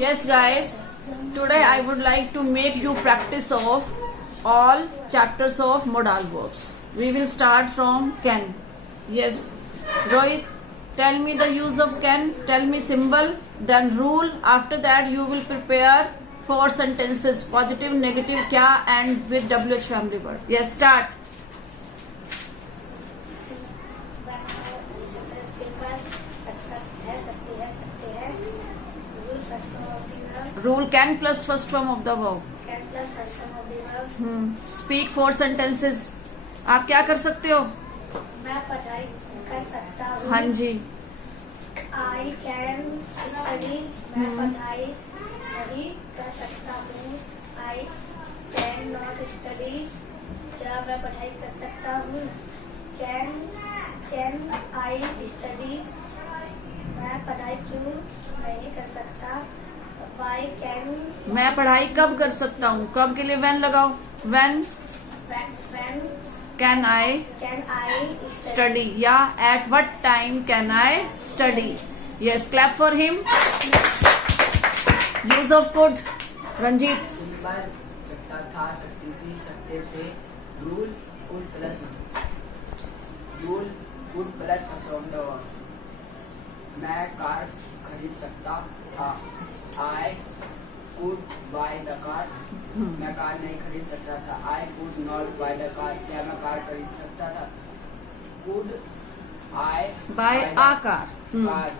Yes guys, today I would like to make you practice of all chapters of modal verbs. We will start from can. Yes, Rohit, tell me the use of can, tell me symbol, then rule. After that you will prepare 4 sentences, positive, negative, kya and with WH family word. Yes, start. Rule can plus first form of the verb. Can plus first form of the verb. Speak 4 sentences. आप क्या कर सकते हो? मैं पढ़ाई कर सकता हूँ. हाँ जी. I can study. मैं पढ़ाई नहीं कर सकता हूँ. I can not study. क्या मैं पढ़ाई कर सकता हूँ? Can I study? मैं पढ़ाई क्यों नहीं कर सकता? Why can मैं पढ़ाई कब कर सकता हूँ? कब के लिए when लगाओ. When can I study? या at what time can I study? Yes, clap for him. Use of could. Ranjit. Symbol सकता था, सकती थी, सकते थे. Rule could plus rule could plus first the verb. मैं कार खरीद सकता था. I could buy the car. मैं कार नहीं खरीद सकता था. I could not buy the car. क्या मैं कार खरीद सकता था? Could I Buy a car. Car.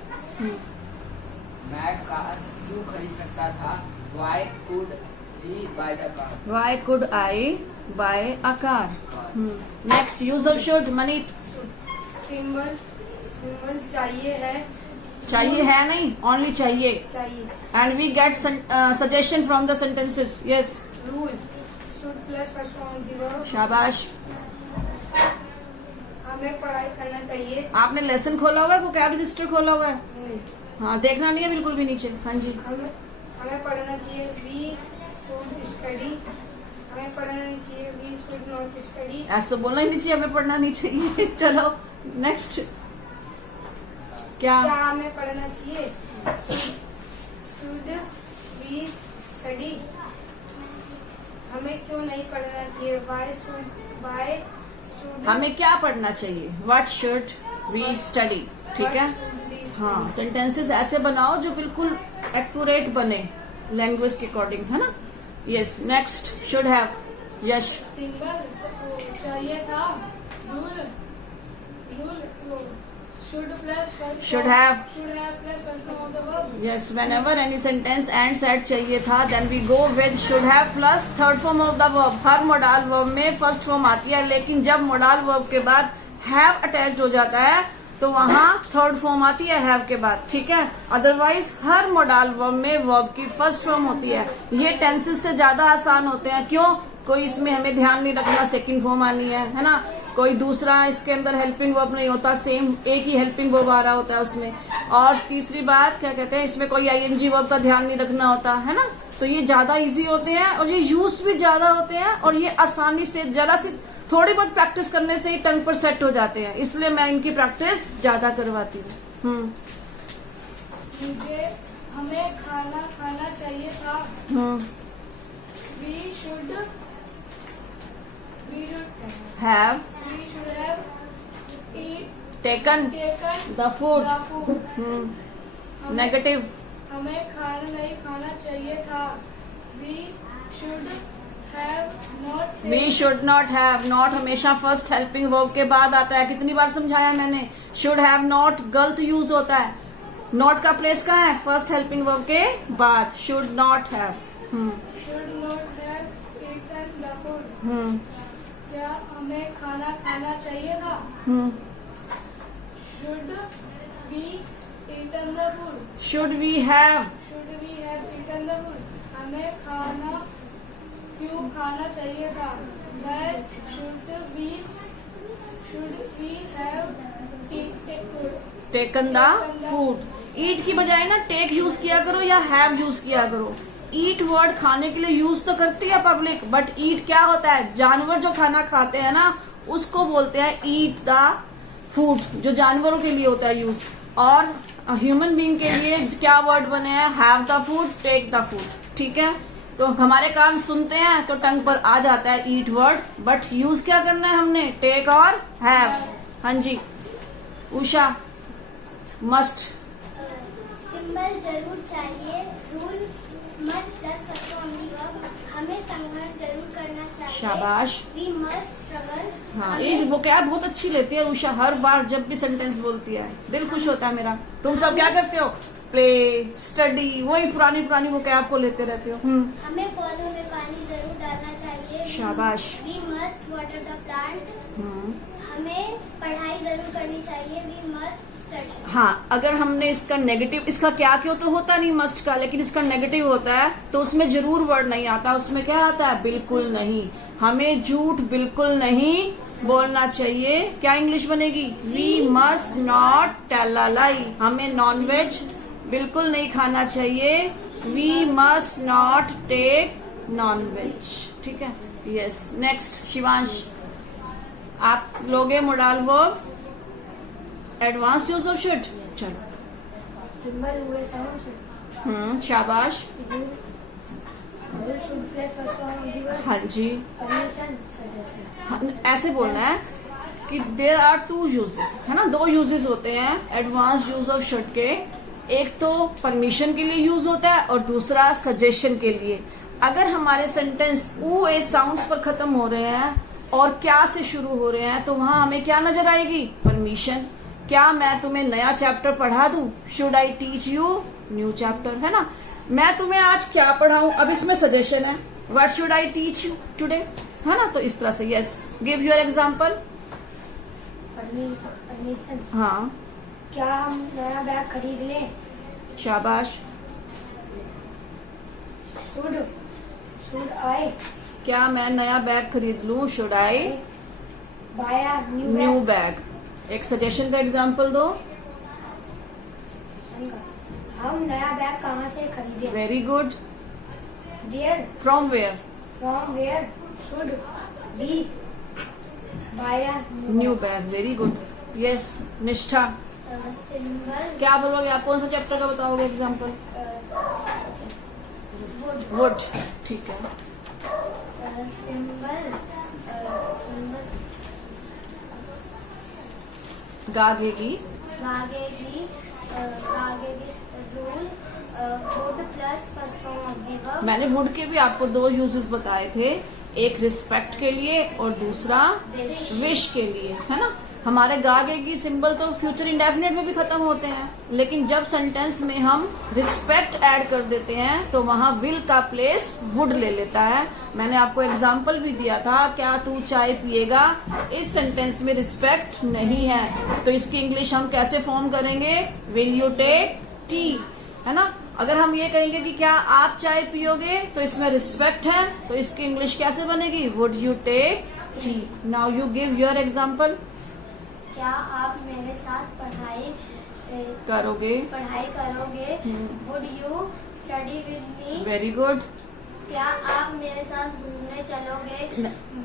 मैं कार क्यों खरीद सकता था? Why could he buy the car? Why could I buy a car? Next, use of should. Manit. Symbol चाहिए है. चाहिए है नहीं, only चाहिए. चाहिए. And we get suggestion from the sentences. Yes. Rule should plus first form of the verb. शाबाश. हमें पढ़ाई करना चाहिए. आपने लेसन खोला हुआ है, vocab रजिस्टर खोला हुआ है. हाँ, देखना नहीं है बिल्कुल भी नीचे. हाँ जी. हमें पढ़ना चाहिए. We should study. हमें पढ़ना नहीं चाहिए. We should not study. ऐसा तो बोलना ही नहीं चाहिए, हमें पढ़ना नहीं चाहिए. चलो नेक्स्ट. क्या हमें पढ़ना चाहिए? Should we study? हमें क्यों नहीं पढ़ना चाहिए? Why should हमें क्या पढ़ना चाहिए? What should we study? ठीक है. हाँ, सेंटेंसेस ऐसे बनाओ जो बिल्कुल एक्यूरेट बने लैंग्वेज के अकॉर्डिंग, है ना. Yes, next. Should have. Yash. Symbol चाहिए था. Rule Should have. plus first form of the verb. Yes, whenever any sentence ends at चाहिए था, then we go with should have plus third form of the verb. Her modal verb में first form आती है, लेकिन जब modal verb के बाद have attached हो जाता है तो वहाँ थर्ड फॉर्म आती है have के बाद. ठीक है. अदरवाइज हर modal verb में verb की फर्स्ट फॉर्म होती है. ये टेंसेस से ज्यादा आसान होते हैं. क्यों? कोई इसमें हमें ध्यान नहीं रखना सेकंड फॉर्म आनी है ना. कोई दूसरा इसके अंदर हेल्पिंग वर्ब नहीं होता, सेम एक ही हेल्पिंग वर्ब आ रहा होता है उसमें. और तीसरी बात क्या कहते हैं, इसमें कोई आईएनजी वर्ब का ध्यान नहीं रखना होता है ना. तो ये ज्यादा इजी होते हैं और ये यूज भी ज्यादा होते हैं और ये आसानी से जरा सी थोड़ी बहुत प्रैक्टिस करने से ही टंग पर सेट हो जाते हैं. इसलिए मैं इनकी प्रैक्टिस ज्यादा करवाती हूँ. मुझे हमें खाना चाहिए था. We should have taken the food. Negative. हमें खाना नहीं खाना चाहिए था. We should not have. Not हमेशा फर्स्ट हेल्पिंग वर्ब के बाद आता है. कितनी बार समझाया मैंने. should have not गलत यूज होता है. not का प्लेस कहाँ है? फर्स्ट हेल्पिंग वर्ब के बाद. should not have. should not have eaten the food. क्या हमें खाना चाहिए था? Should we eaten the food? should we have. Eaten the food? हमें खाना क्यों खाना चाहिए था? Why should we have taken the food. eat की बजाय ना take यूज किया करो या have यूज किया करो. ईट वर्ड खाने के लिए यूज तो करती है पब्लिक, बट ईट क्या होता है? जानवर जो खाना खाते हैं ना उसको बोलते हैं ईट द फूड, जो जानवरों के लिए होता है यूज. और ह्यूमन बीइंग के लिए क्या वर्ड बने हैं? Have the food, take the food, ठीक है। तो हमारे कान सुनते हैं तो टंग पर आ जाता है ईट वर्ड, बट यूज क्या करना है हमने? टेक और हैव। हाँ जी उषा, मस्ट। सिंबल जरूर चाहिए, rule must plus first form of the verb, हमें संघर्ष जरूर करना चाहिए। शाबाश। We must struggle. हाँ ये वोकैब बहुत अच्छी लेती है उषा, हर बार जब भी सेंटेंस बोलती है दिल खुश होता है मेरा। तुम सब क्या करते हो? प्ले, स्टडी, वही पुरानी पुरानी वोकैब को लेते रहते हो। हमें पौधों में पानी जरूर डालना चाहिए। शाबाश। We must water the plant. हमें पढ़ाई जरूर करनी चाहिए। We must study. हाँ, अगर हमने इसका नेगेटिव, इसका क्या क्यों तो होता नहीं मस्ट का, लेकिन इसका नेगेटिव होता है तो उसमें जरूर वर्ड नहीं आता। उसमें क्या आता है? बिल्कुल नहीं। हमें झूठ बिल्कुल नहीं बोलना चाहिए। क्या इंग्लिश बनेगी? We must not tell a lie. हमें नॉनवेज बिल्कुल नहीं खाना चाहिए। We must not take non veg, ठीक है। यस, नेक्स्ट शिवांश, आप लोगे modal verb advance use of should. चलो, सिंबल हुए साउंड शाबाश। Should plus first form of the verb, हाँ जी, परमिशन, सजेशन। हाँ, ऐसे बोलना है कि देर आर टू यूजेस, है ना, दो यूजेस होते हैं एडवांस यूज ऑफ शुड के। एक तो परमिशन के लिए यूज होता है और दूसरा सजेशन के लिए। अगर हमारे सेंटेंस ऊ ए साउंड्स पर खत्म हो रहे हैं और क्या से शुरू हो रहे हैं तो वहां हमें क्या नजर आएगी? परमिशन। क्या मैं तुम्हें नया चैप्टर पढ़ा दूं? Should I teach you new chapter, है ना। मैं तुम्हें आज क्या पढ़ाऊं? अब इसमें सजेशन है, what should I teach you today, है ना। तो इस तरह से। Yes, give your example. Permission, हाँ, क्या हम नया बैग खरीद लें? शाबाश। शुड आई क्या मैं नया बैग खरीद लूं? Should I buy a new bag. एक सजेशन का एग्जांपल दो। हम नया बैग कहाँ से खरीदें? Very good. There, from where? From where should be buy a new bag. Very good. Yes, Nishtha, symbol क्या बोलोगे आप? कौन सा चैप्टर का बताओगे एग्जांपल? वुड, ठीक है। सिंबल गागेगी, गागेगी rule would plus first form of the verb. मैंने वुड के भी आपको दो यूजेस बताए थे, एक रिस्पेक्ट के लिए और दूसरा विश के लिए, है ना। हमारे गागेगी सिंबल तो फ्यूचर इंडेफिनिट में भी खत्म होते हैं, लेकिन जब सेंटेंस में हम रिस्पेक्ट ऐड कर देते हैं तो वहां विल का प्लेस वुड ले लेता है। मैंने आपको एग्जांपल भी दिया था, क्या तू चाय पिएगा? इस सेंटेंस में रिस्पेक्ट नहीं है तो इसकी इंग्लिश हम कैसे फॉर्म करेंगे? विल यू टेक टी, है ना। अगर हम ये कहेंगे कि क्या आप चाय पियोगे तो इसमें रिस्पेक्ट है, तो इसकी इंग्लिश कैसे बनेगी? Would you take tea. Now you give your example. क्या आप मेरे साथ पढ़ाई करोगे? करोगे? Would you study with me? Very good. क्या आप मेरे साथ घूमने चलोगे?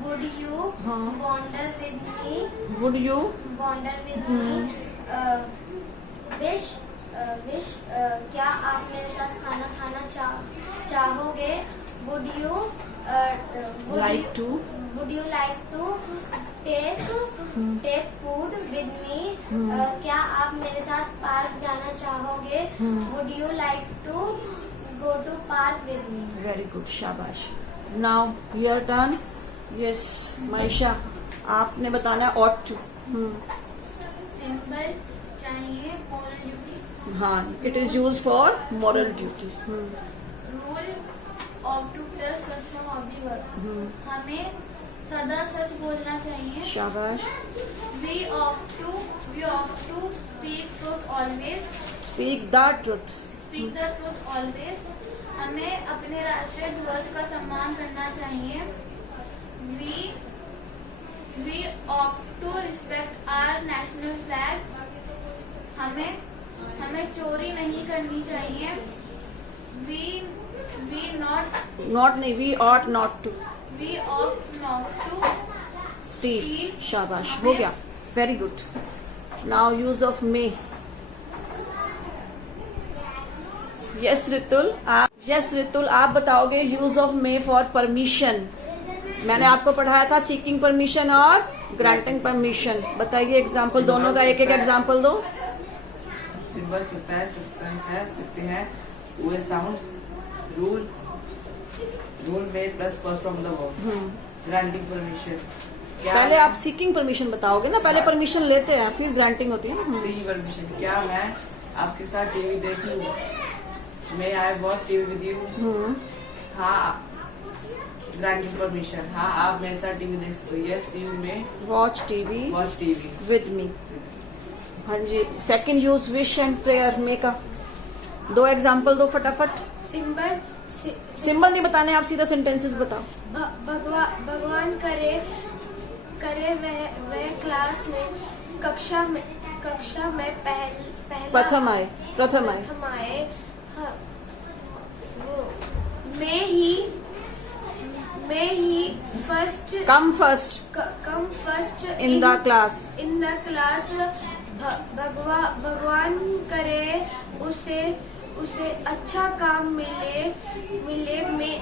वुड यू हाँ। Wonder with me? Would you wonder with me? Wish क्या आप मेरे साथ खाना खाना चाहोगे? Would you like to? Would you like to take food with me? क्या आप मेरे साथ पार्क जाना चाहोगे? Would you like to go to park with me? Very good, शाबाश। Now your turn. Yes, Maisha, आपने बताना है ought to। सिंबल चाहिए, moral duty। हाँ, it is use for moral duty. Rule of to plus first form of the verb, हमें सदा सच बोलना चाहिए। शाबाश। We ought to speak truth always। Speak the truth. Speak the truth always। हमें अपने राष्ट्रीय ध्वज का सम्मान करना चाहिए। We ought to respect our national flag। हमें चोरी नहीं करनी चाहिए। We नॉट नहीं, we ought not to ought not to steal। शाबाश, हो गया, very good. Now use of May. Yes Ritul आप बताओगे use of May for permission. मैंने आपको पढ़ाया था सीकिंग परमिशन और ग्रांटिंग परमिशन। बताइए एग्जांपल, दोनों का एक एक एग्जांपल दो। सिंबल सकते हैं वे साउंड्स रूल में plus first from the verb. Granting permission पहले आप सीकिंग परमिशन बताओगे ना, पहले परमिशन लेते हैं फिर ग्रांटिंग होती है। परमिशन, क्या मैं आपके साथ टीवी देखूं? May I watch TV with you? हाँ। ग्रांटिंग परमिशन, हाँ आप मेरे साथ टीवी देख सकते हो। Yes you may watch TV with me. हाँ जी, second use wish and prayer may का दो एग्जांपल दो फटाफट। सिंबल नहीं बताने, आप सीधा सेंटेंसेस बताओ। भगवान करे वह क्लास में कक्षा में पहला प्रथम आए। हाँ। वो मैं ही first come first in the class. भगवान करे उसे अच्छा काम मिले मैं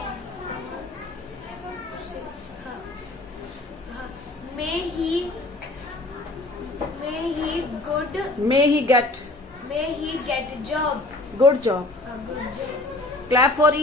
May he get job. good job. Clap for